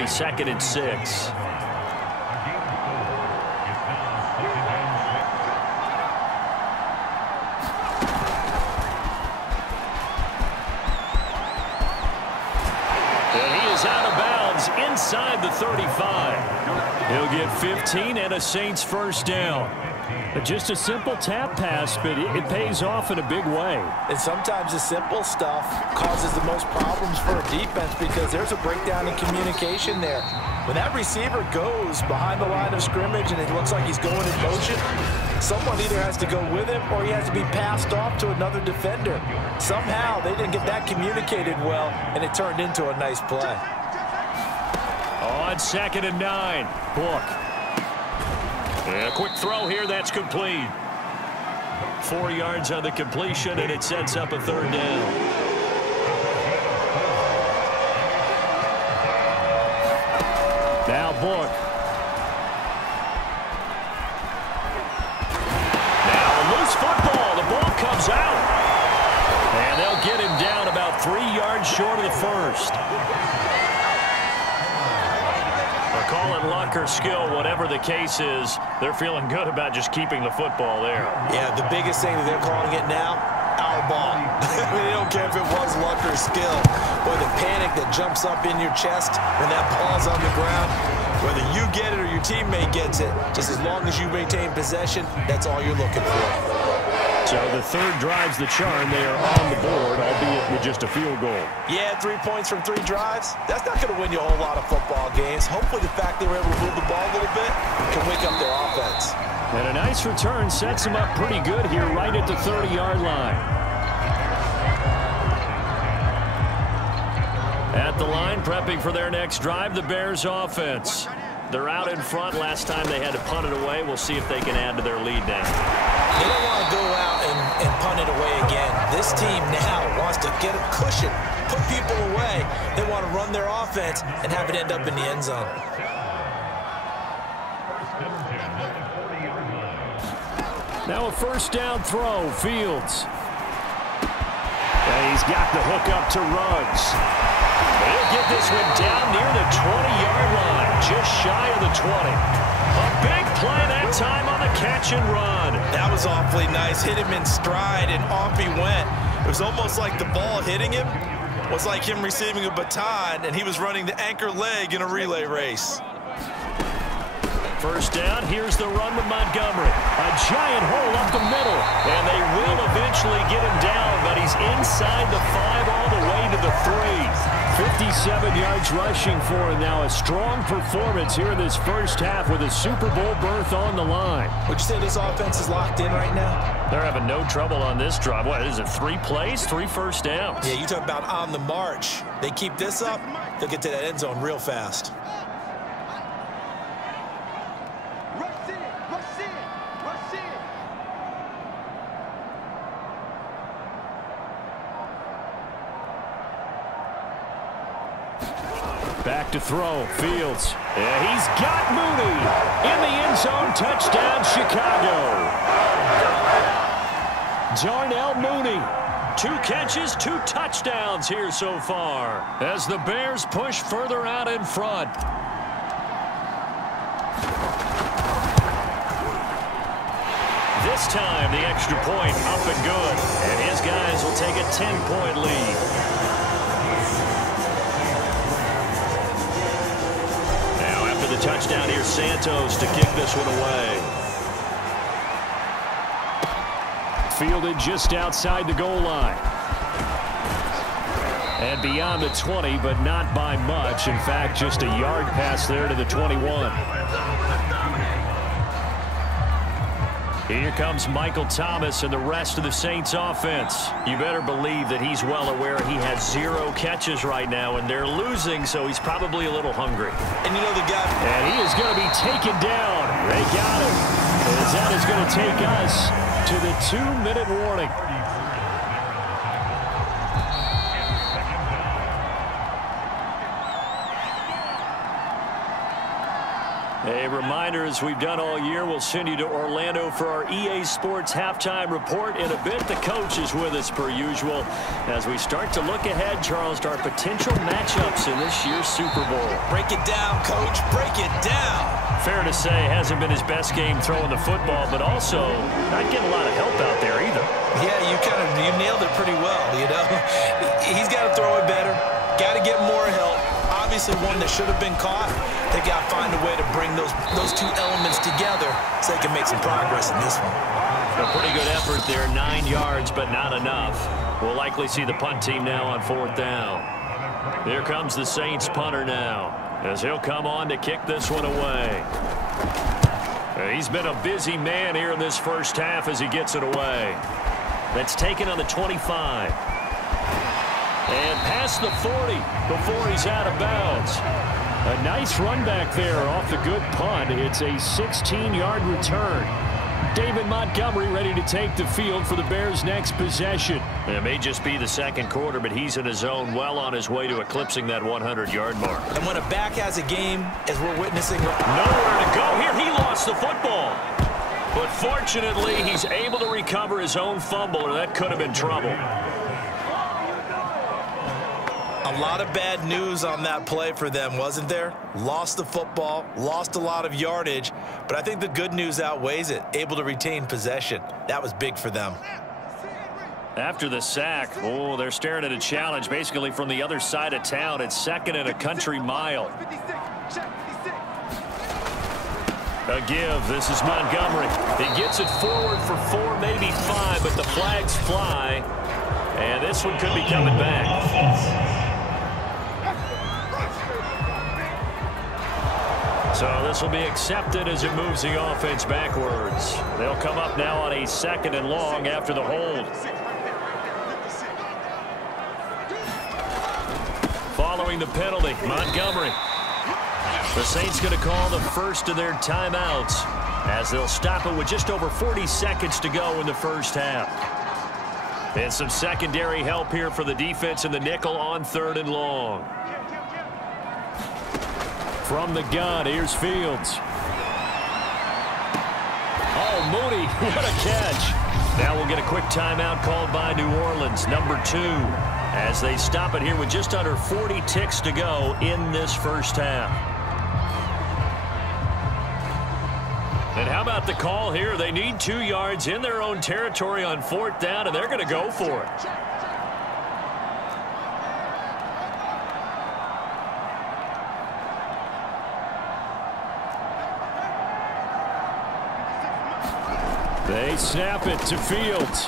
be 2nd and 6. Out of bounds inside the 35. He'll get 15 and a Saints first down. Just a simple tap pass, but it pays off in a big way. And sometimes the simple stuff causes the most problems for a defense because there's a breakdown in communication there. When that receiver goes behind the line of scrimmage and it looks like he's going in motion, someone either has to go with him or he has to be passed off to another defender. Somehow they didn't get that communicated well, and it turned into a nice play. On 2nd and 9, Book. And a quick throw here, that's complete. 4 yards on the completion, and it sets up a 3rd down. Now Book. Now loose football. The ball comes out. And they'll get him down about 3 yards short of the first. Call it luck or skill, whatever the case is, they're feeling good about just keeping the football there. Yeah, the biggest thing that they're calling it now, our ball. I mean, they don't care if it was luck or skill. Or the panic that jumps up in your chest when that ball's on the ground. Whether you get it or your teammate gets it, just as long as you maintain possession, that's all you're looking for. So the 3rd drives the charm. They are on the board, albeit with just a field goal. Yeah, 3 points from 3 drives. That's not going to win you a whole lot of football games. Hopefully the fact they were able to move the ball a little bit can wake up their offense. And a nice return sets them up pretty good here right at the 30-yard line. At the line, prepping for their next drive, the Bears offense. They're out in front. Last time they had to punt it away. We'll see if they can add to their lead now. They don't want to go out and punt it away again. This team now wants to get a cushion, put people away. They want to run their offense and have it end up in the end zone. Now a 1st down throw, Fields. And he's got the hook up to Ruggs. He'll get this one down near the 20-yard line, just shy of the 20. A big play that time on the catch and run. That was awfully nice. Hit him in stride, and off he went. It was almost like the ball hitting him was like him receiving a baton, and he was running the anchor leg in a relay race. 1st down, here's the run with Montgomery. A giant hole up the middle, and they will eventually get him down, but he's inside the 5 all the way to the 3. 57 yards rushing for him now. A strong performance here in this first half with a Super Bowl berth on the line. Would you say this offense is locked in right now? They're having no trouble on this drive. What is it, 3 plays, 3 first downs? Yeah, you talk about on the march. They keep this up, they'll get to that end zone real fast. Back to throw, Fields. Yeah, he's got Mooney in the end zone. Touchdown, Chicago. Darnell Mooney. 2 catches, 2 touchdowns here so far as the Bears push further out in front. This time, the extra point up and good. And his guys will take a 10-point lead. Touchdown here, Santos to kick this one away. Fielded just outside the goal line. And beyond the 20, but not by much. In fact, just a yard pass there to the 21. Here comes Michael Thomas and the rest of the Saints offense. You better believe that he's well aware he has 0 catches right now, and they're losing, so he's probably a little hungry. And you know the guy. And he is going to be taken down. They got him. As that is going to take us to the 2-minute warning. A reminder, as we've done all year, we'll send you to Orlando for our EA Sports halftime report. In a bit, the coach is with us per usual as we start to look ahead, Charles, to our potential matchups in this year's Super Bowl. Break it down, Coach. Break it down. Fair to say, hasn't been his best game throwing the football, but also not getting a lot of help out there either. Yeah, you nailed it pretty well, you know. He's got to throw it better. Got to get more help. Obviously one that should have been caught. They got to find a way to bring those two elements together so they can make some progress in this one. A pretty good effort there, 9 yards, but not enough. We'll likely see the punt team now on 4th down. Here comes the Saints punter now, as he'll come on to kick this one away. He's been a busy man here in this first half as he gets it away. That's taken on the 25. And past the 40 before he's out of bounds. A nice run back there off the good punt. It's a 16-yard return. David Montgomery ready to take the field for the Bears' next possession. It may just be the second quarter, but he's in his zone, well on his way to eclipsing that 100-yard mark. And when a back has a game, as we're witnessing... Nowhere to go here. He lost the football. But fortunately, he's able to recover his own fumble, or that could have been trouble. A lot of bad news on that play for them, wasn't there? Lost the football, lost a lot of yardage, but I think the good news outweighs it. Able to retain possession. That was big for them. After the sack, oh, they're staring at a challenge basically from the other side of town. It's 2nd and a country mile. A give. This is Montgomery. He gets it forward for 4, maybe 5, but the flags fly. And this one could be coming back. So this will be accepted as it moves the offense backwards. They'll come up now on a 2nd and long after the hold. Following the penalty, Montgomery. The Saints going to call the first of their timeouts as they'll stop it with just over 40 seconds to go in the first half. And some secondary help here for the defense in the nickel on 3rd and long. From the gun, here's Fields. Oh, Mooney, what a catch. Now we'll get a quick timeout called by New Orleans, number 2, as they stop it here with just under 40 ticks to go in this first half. And how about the call here? They need 2 yards in their own territory on 4th down, and they're going to go for it. They snap it to Fields.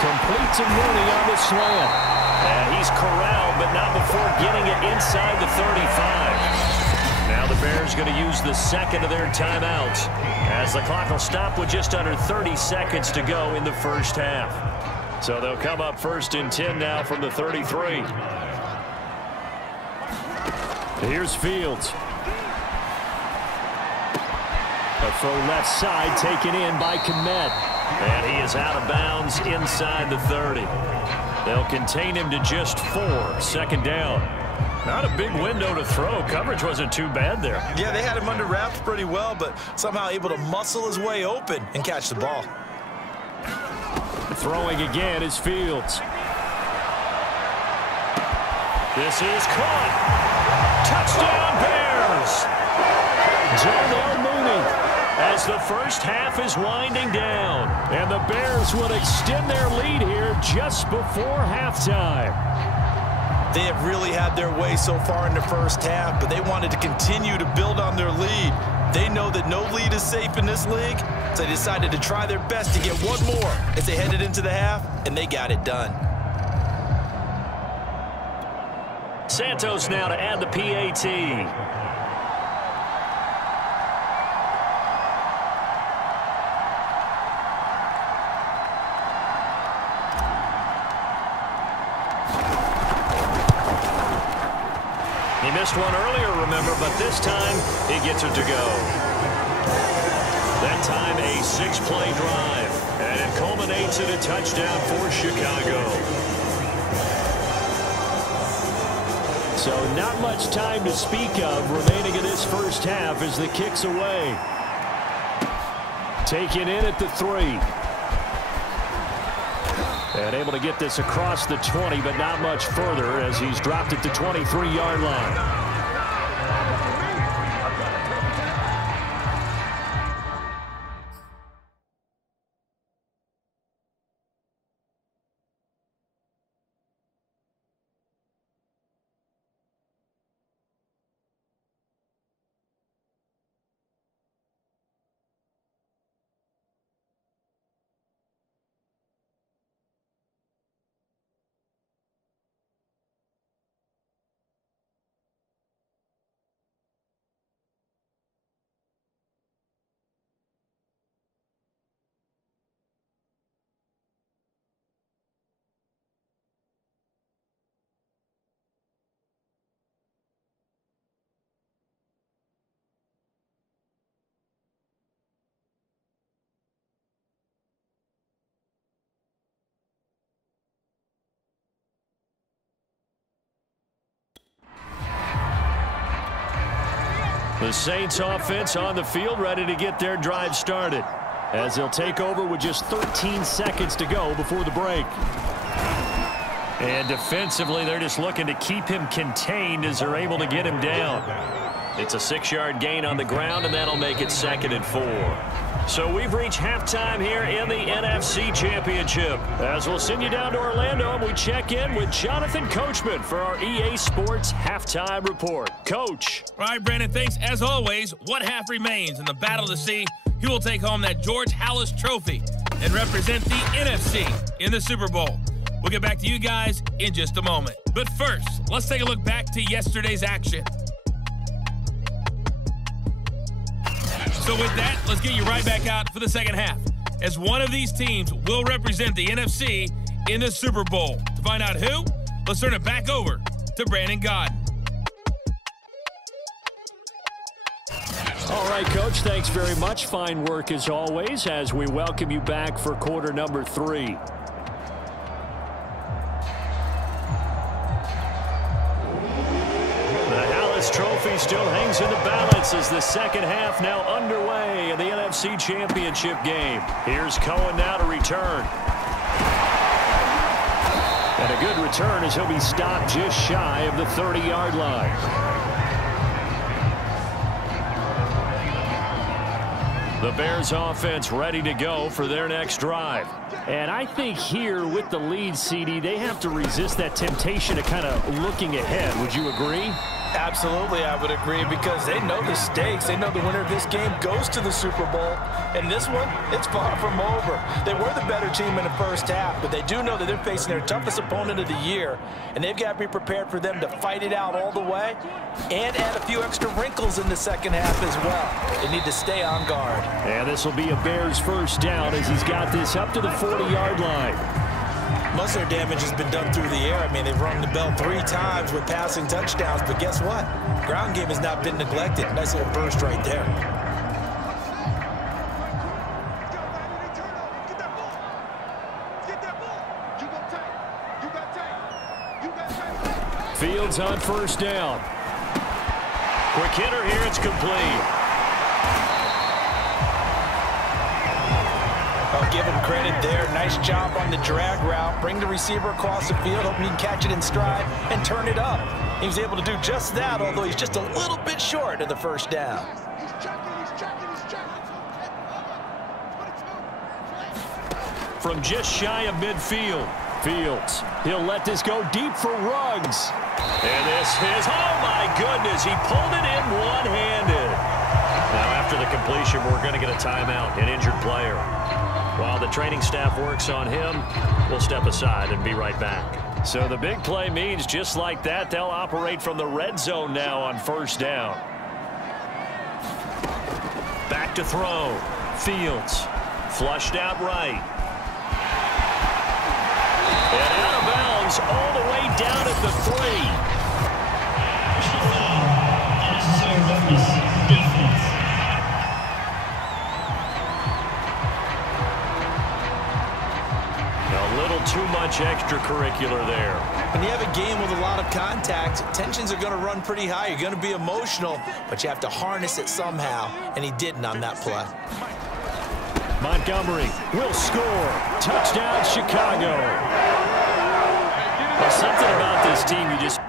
Complete to Mooney on the slant. And he's corralled, but not before getting it inside the 35. Now the Bears going to use the 2nd of their timeouts as the clock will stop with just under 30 seconds to go in the first half. So they'll come up 1st and 10 now from the 33. Here's Fields. A throw left side taken in by Kmet. And he is out of bounds inside the 30. They'll contain him to just 4. 2nd down. Not a big window to throw. Coverage wasn't too bad there. Yeah, they had him under wraps pretty well, but somehow able to muscle his way open and catch the ball. Throwing again is Fields. This is caught. Touchdown Bears. Darnell Mooney. As the first half is winding down, and the Bears will extend their lead here just before halftime. They have really had their way so far in the first half, but they wanted to continue to build on their lead. They know that no lead is safe in this league, so they decided to try their best to get one more as they headed into the half, and they got it done. Santos now to add the PAT. He missed one earlier, remember, but this time he gets it to go. That time a 6-play drive, and it culminates in a touchdown for Chicago. So not much time to speak of remaining in this first half as the kick's away. Taken in at the 3. And able to get this across the 20, but not much further as he's dropped it to 23-yard line. The Saints offense on the field, ready to get their drive started, as they'll take over with just 13 seconds to go before the break. And defensively, they're just looking to keep him contained as they're able to get him down. It's a 6-yard gain on the ground, and that'll make it 2nd and 4. So we've reached halftime here in the NFC Championship. As we'll send you down to Orlando, and we check in with Jonathan Coachman for our EA Sports Halftime Report. Coach. All right, Brandon, thanks. As always, one half remains in the battle to see who will take home that George Halas Trophy and represent the NFC in the Super Bowl. We'll get back to you guys in just a moment. But first, let's take a look back to yesterday's action. So with that, let's get you right back out for the second half, as one of these teams will represent the NFC in the Super Bowl. To find out who, let's turn it back over to Brandon Godden. All right, Coach, thanks very much. Fine work as always as we welcome you back for quarter number 3. Trophy still hangs in the balance as the second half now underway in the NFC Championship game. Here's Cohen now to return. And a good return as he'll be stopped just shy of the 30-yard line. The Bears offense ready to go for their next drive. And I think here with the lead, CD, they have to resist that temptation of kind of looking ahead. Would you agree? Absolutely, I would agree, because they know the stakes. They know the winner of this game goes to the Super Bowl. And this one, it's far from over. They were the better team in the first half, but they do know that they're facing their toughest opponent of the year, and they've got to be prepared for them to fight it out all the way and add a few extra wrinkles in the second half as well. They need to stay on guard. And this will be a Bears first down as he's got this up to the 40-yard line. Most of their damage has been done through the air. I mean, they've rung the bell 3 times with passing touchdowns, but guess what? Ground game has not been neglected. Nice little burst right there. Fields on first down. Quick hitter here, it's complete. I'll give him credit there. Nice job on the drag route. Bring the receiver across the field, hoping he can catch it in stride and turn it up. He was able to do just that, although he's just a little bit short of the first down. From just shy of midfield, Fields, he'll let this go deep for Ruggs. And this is, oh my goodness, he pulled it in one-handed. Now after the completion, we're going to get a timeout, an injured player. While the training staff works on him, we'll step aside and be right back. So the big play means just like that, they'll operate from the red zone now on first down. Back to throw. Fields flushed out right. And out of bounds all the way down at the 3. A little too much extra extracurricular there. When you have a game with a lot of contact, tensions are going to run pretty high. You're going to be emotional, but you have to harness it somehow, and he didn't on that play. Montgomery will score. Touchdown, Chicago. Well, something about this team you just